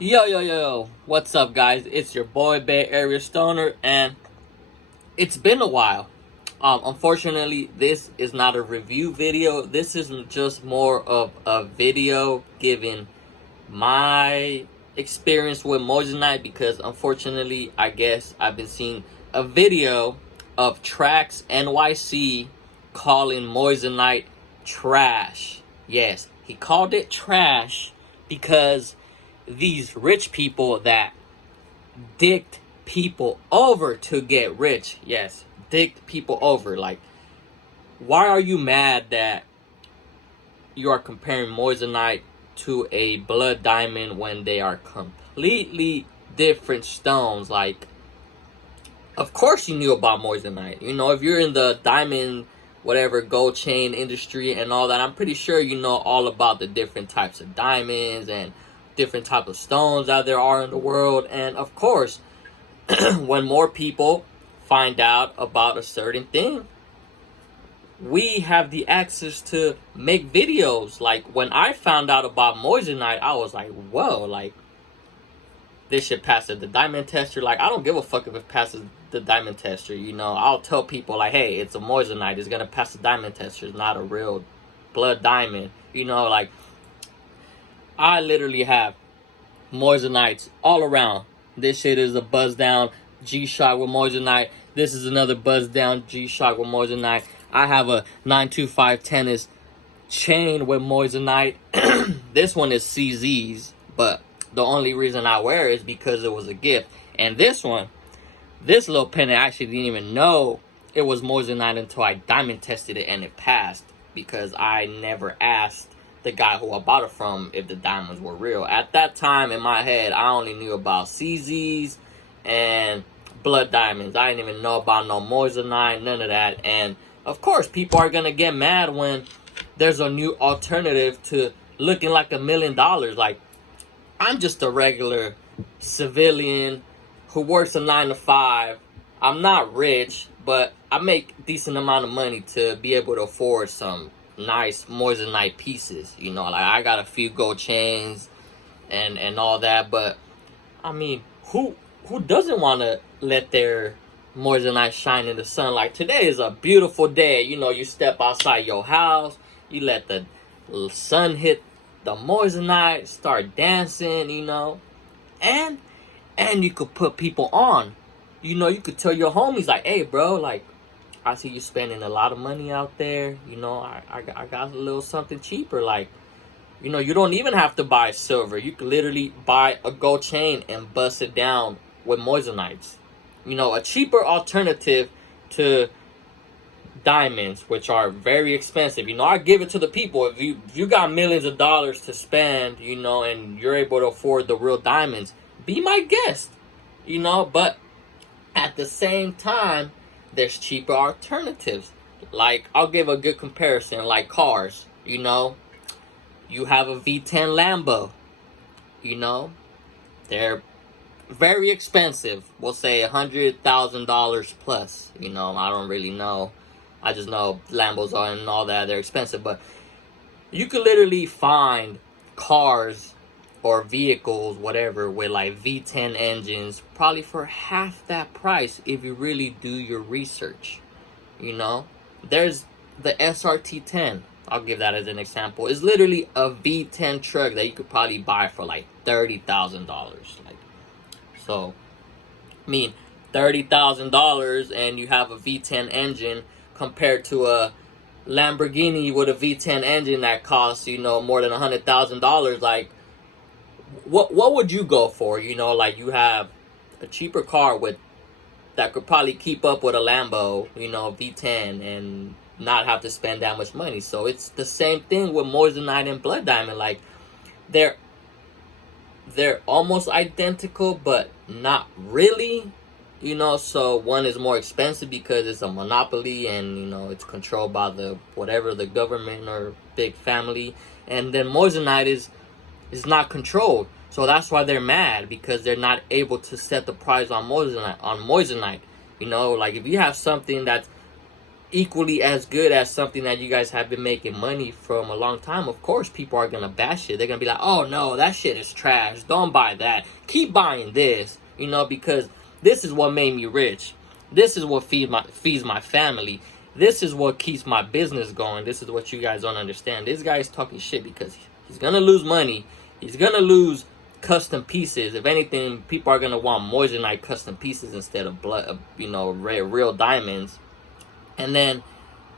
Yo, what's up, guys? It's your boy Bay Area Stoner, and it's been a while. Unfortunately, this is not a review video. This is just more of a video giving my experience with Moissanite because, unfortunately, I guess I've been seeing a video of Traxnyc calling Moissanite trash. Yes, he called it trash because these rich people that dicked people over to get rich. Yes, dicked people over. Like, why are you mad that you are comparing Moissanite to a blood diamond when they are completely different stones? Like, of course you knew about Moissanite. You know, if you're in the diamond, whatever, gold chain industry and all that, I'm pretty sure you know all about the different types of diamonds and different type of stones that there are in the world. And of course, when more people find out about a certain thing, we have the access to make videos. Like, when I found out about Moissanite, I was like, whoa, like, this should pass the diamond tester. Like, I don't give a fuck if it passes the diamond tester, you know. I'll tell people, like, hey, it's a Moissanite, it's gonna pass the diamond tester, it's not a real blood diamond, you know. Like, I literally have Moissanites all around. This shit is a buzz down G-Shock with Moissanite. This is another buzz down G-Shock with Moissanite. I have a 925 tennis chain with Moissanite. This one is CZ's, but the only reason I wear it is because it was a gift. And this one, this little pendant, I actually didn't even know it was Moissanite until I diamond tested it and it passed, because I never asked the guy who I bought it from if the diamonds were real. At that time, in my head, I only knew about CZs and blood diamonds. I didn't even know about no Moissanite, none of that. And of course, people are gonna get mad when there's a new alternative to looking like $1 million. Like, I'm just a regular civilian who works a 9 to 5. I'm not rich, but I make a decent amount of money to be able to afford some nice Moissanite pieces. You know, like, I got a few gold chains and all that, but I mean, who doesn't want to let their Moissanite shine in the sun? Like, today is a beautiful day. You know, you step outside your house, you let the sun hit the Moissanite, start dancing, you know, and you could put people on. You know, you could tell your homies, like, hey, bro, like, I see you spending a lot of money out there. You know, I got a little something cheaper. Like, you know, you don't even have to buy silver. You could literally buy a gold chain and bust it down with Moissanites. You know, a cheaper alternative to diamonds, which are very expensive. You know, I give it to the people. If you got millions of dollars to spend, you know, and you're able to afford the real diamonds, be my guest. You know, but at the same time, there's cheaper alternatives. Like, I'll give a good comparison, like cars. You know, you have a V10 Lambo. You know, they're very expensive. We'll say $100,000 plus. You know, I don't really know. I just know Lambos are and all that, they're expensive. But you could literally find cars or vehicles, whatever, with like V10 engines, probably for half that price if you really do your research. You know, there's the SRT10. I'll give that as an example. It's literally a V10 truck that you could probably buy for like $30,000. Like, so, I mean, $30,000 and you have a V10 engine compared to a Lamborghini with a V10 engine that costs, you know, more than $100,000. Like, what would you go for? You know, like, you have a cheaper car with that could probably keep up with a Lambo, you know, V10, and not have to spend that much money. So it's the same thing with Moissanite and blood diamond. Like, they're almost identical, but not really. You know, so one is more expensive because it's a monopoly and, you know, it's controlled by the government or big family. And then Moissanite is not controlled. So that's why they're mad, because they're not able to set the price on Moissanite. You know, like, if you have something that's equally as good as something that you guys have been making money from a long time, of course people are gonna bash it. They're gonna be like, oh no, that shit is trash, don't buy that, keep buying this, you know, because this is what made me rich, this is what feeds my family, this is what keeps my business going. This is what you guys don't understand. This guy is talking shit because he's gonna lose money, he's gonna lose custom pieces. If anything, people are gonna want Moissanite custom pieces instead of blood, you know, real diamonds. And then,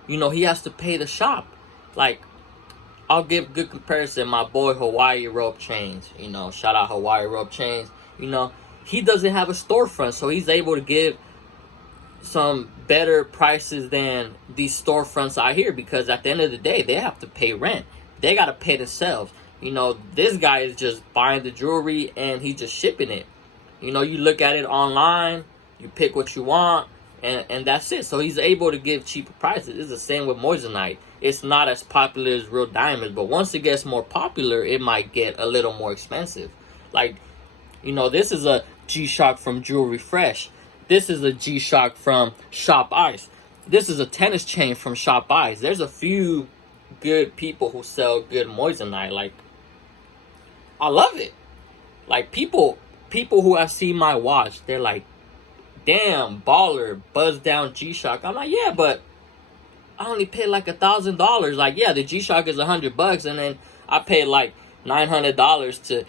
you know, he has to pay the shop. Like, I'll give good comparison. My boy Hawaii Rope Chains, you know, shout out Hawaii Rope Chains. You know, he doesn't have a storefront, so he's able to give some better prices than these storefronts out here, because at the end of the day, they have to pay rent. They got to pay themselves. You know, this guy is just buying the jewelry and he's just shipping it. You know, you look at it online, you pick what you want, and that's it. So he's able to give cheaper prices. It's the same with Moissanite. It's not as popular as real diamonds, but once it gets more popular, it might get a little more expensive. Like, you know, this is a G-Shock from Jewelry Fresh. This is a G-Shock from Shop Ice. This is a tennis chain from Shop Ice. There's a few good people who sell good Moissanite. Like, I love it. Like, people who have seen my watch, they're like, damn, baller, buzz down G-Shock. I'm like, yeah, but I only paid like $1,000. Like, yeah, the G-Shock is $100, and then I paid like $900 to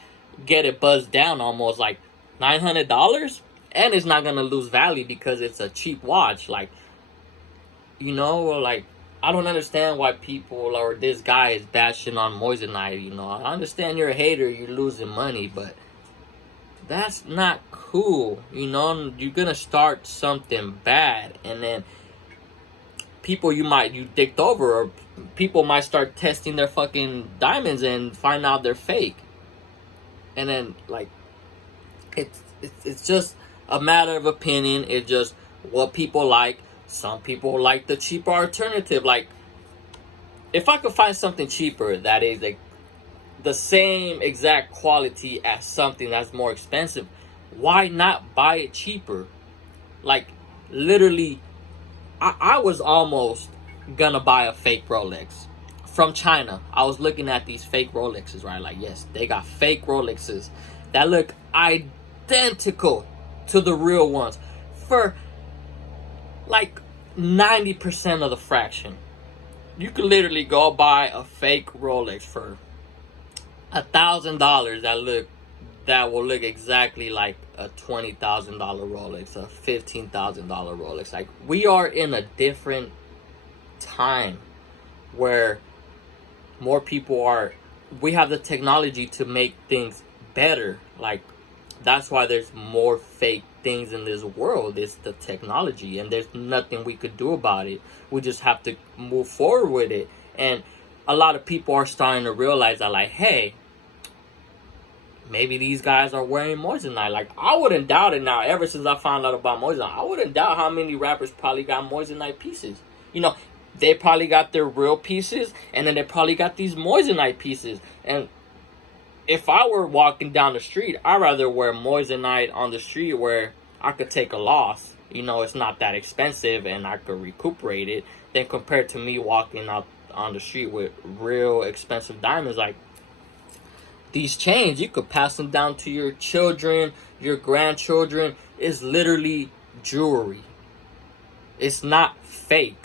get it buzzed down, almost like $900, and it's not gonna lose value because it's a cheap watch. Like, you know, like, I don't understand why people or this guy is bashing on Moissanite. You know, I understand you're a hater, you're losing money, but that's not cool. You know, you're gonna start something bad, and then people you dicked over, or people might start testing their fucking diamonds and find out they're fake. And then, like, it's just a matter of opinion. It's just what people like. Some people like the cheaper alternative. Like, if I could find something cheaper that is like the same exact quality as something that's more expensive, why not buy it cheaper? Like, literally, I was almost gonna buy a fake Rolex from China. I was looking at these fake Rolexes, right? Like, yes, they got fake Rolexes that look identical to the real ones for like 90% of the fraction. You could literally go buy a fake Rolex for $1,000 that will look exactly like a $20,000 Rolex, a $15,000 Rolex. Like, we are in a different time where more people we have the technology to make things better. Like, that's why there's more fake things in this world. It's the technology, and there's nothing we could do about it. We just have to move forward with it. And a lot of people are starting to realize that, like, hey, maybe these guys are wearing Moissanite. Like, I wouldn't doubt it now. Ever since I found out about Moissanite, I wouldn't doubt how many rappers probably got Moissanite pieces. You know, they probably got their real pieces, and then they probably got these Moissanite pieces. And if I were walking down the street, I'd rather wear Moissanite on the street where I could take a loss. You know, it's not that expensive and I could recuperate it, than compared to me walking out on the street with real expensive diamonds. Like, these chains, you could pass them down to your children, your grandchildren. It's literally jewelry. It's not fake.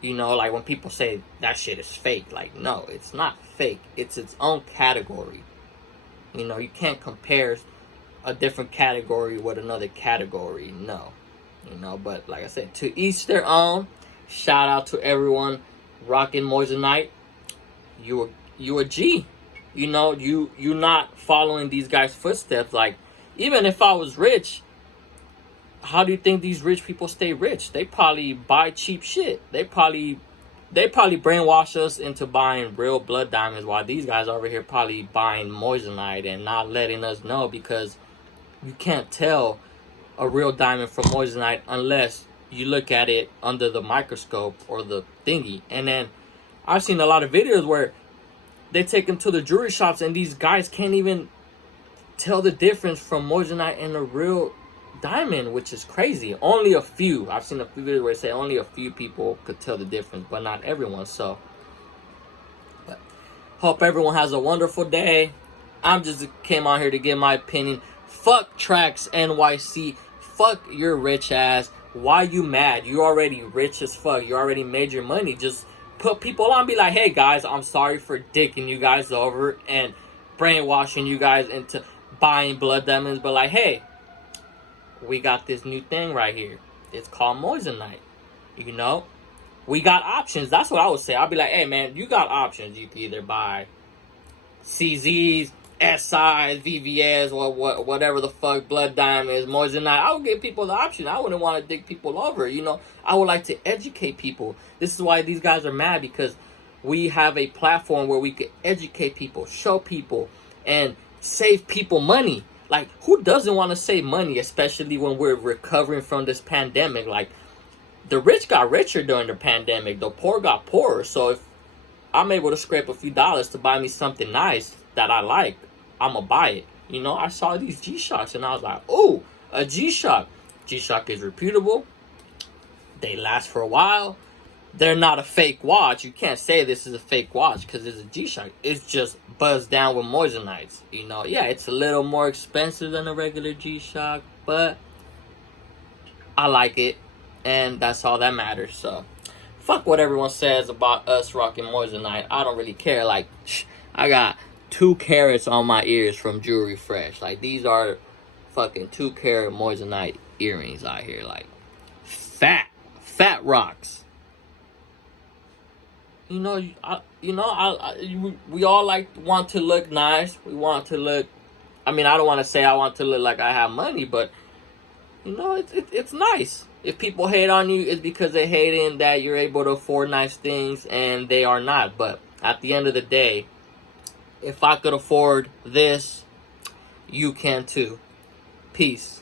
You know, like when people say that shit is fake, like, no, it's not fake. It's its own category. You know, you can't compare a different category with another category. No. You know, but like I said, to each their own. Shout out to everyone rocking Moissanite. You a G. You know, you not following these guys' footsteps. Like, even if I was rich, how do you think these rich people stay rich? They probably buy cheap shit. They probably brainwash us into buying real blood diamonds, while these guys over here probably buying Moissanite and not letting us know, because you can't tell a real diamond from Moissanite unless you look at it under the microscope or the thingy. And then I've seen a lot of videos where they take them to the jewelry shops and these guys can't even tell the difference from Moissanite and a real diamond, which is crazy. Only a few. I've seen a few videos where they say only a few people could tell the difference, but not everyone. So, but hope everyone has a wonderful day. I'm just came on here to give my opinion. Fuck Traxnyc. Fuck your rich ass. Why you mad? You already rich as fuck. You already made your money. Just put people on. Be like, hey guys, I'm sorry for dicking you guys over and brainwashing you guys into buying blood diamonds. But like, hey, we got this new thing right here. It's called Moissanite. You know, we got options. That's what I would say. I'll be like, hey man, you got options. You can either buy CZs, SIs, VVS, or whatever the fuck, blood diamonds, Moissanite. I would give people the option. I wouldn't want to dig people over. You know, I would like to educate people. This is why these guys are mad, because we have a platform where we could educate people, show people, and save people money. Like, who doesn't want to save money, especially when we're recovering from this pandemic? Like, the rich got richer during the pandemic. The poor got poorer. So if I'm able to scrape a few dollars to buy me something nice that I like, I'm going to buy it. You know, I saw these G-Shocks and I was like, oh, a G-Shock. G-Shock is reputable. They last for a while. They're not a fake watch. You can't say this is a fake watch because it's a G-Shock. It's just buzzed down with Moissanites. You know, yeah, it's a little more expensive than a regular G-Shock, but I like it, and that's all that matters. So, fuck what everyone says about us rocking Moissanite. I don't really care. Like, I got 2 carats on my ears from Jewelry Fresh. Like, these are fucking 2-carat Moissanite earrings out here. Like, fat rocks. You know, we all want to look nice. We want to look. I mean, I don't want to say I want to look like I have money, but you know, it's nice. If people hate on you, it's because they're hating that you're able to afford nice things and they are not. But at the end of the day, if I could afford this, you can too. Peace.